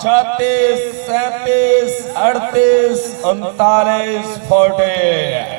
36 37 38 39 40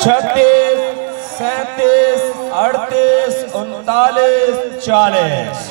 36 37 38 39 40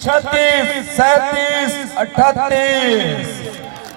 36 37 38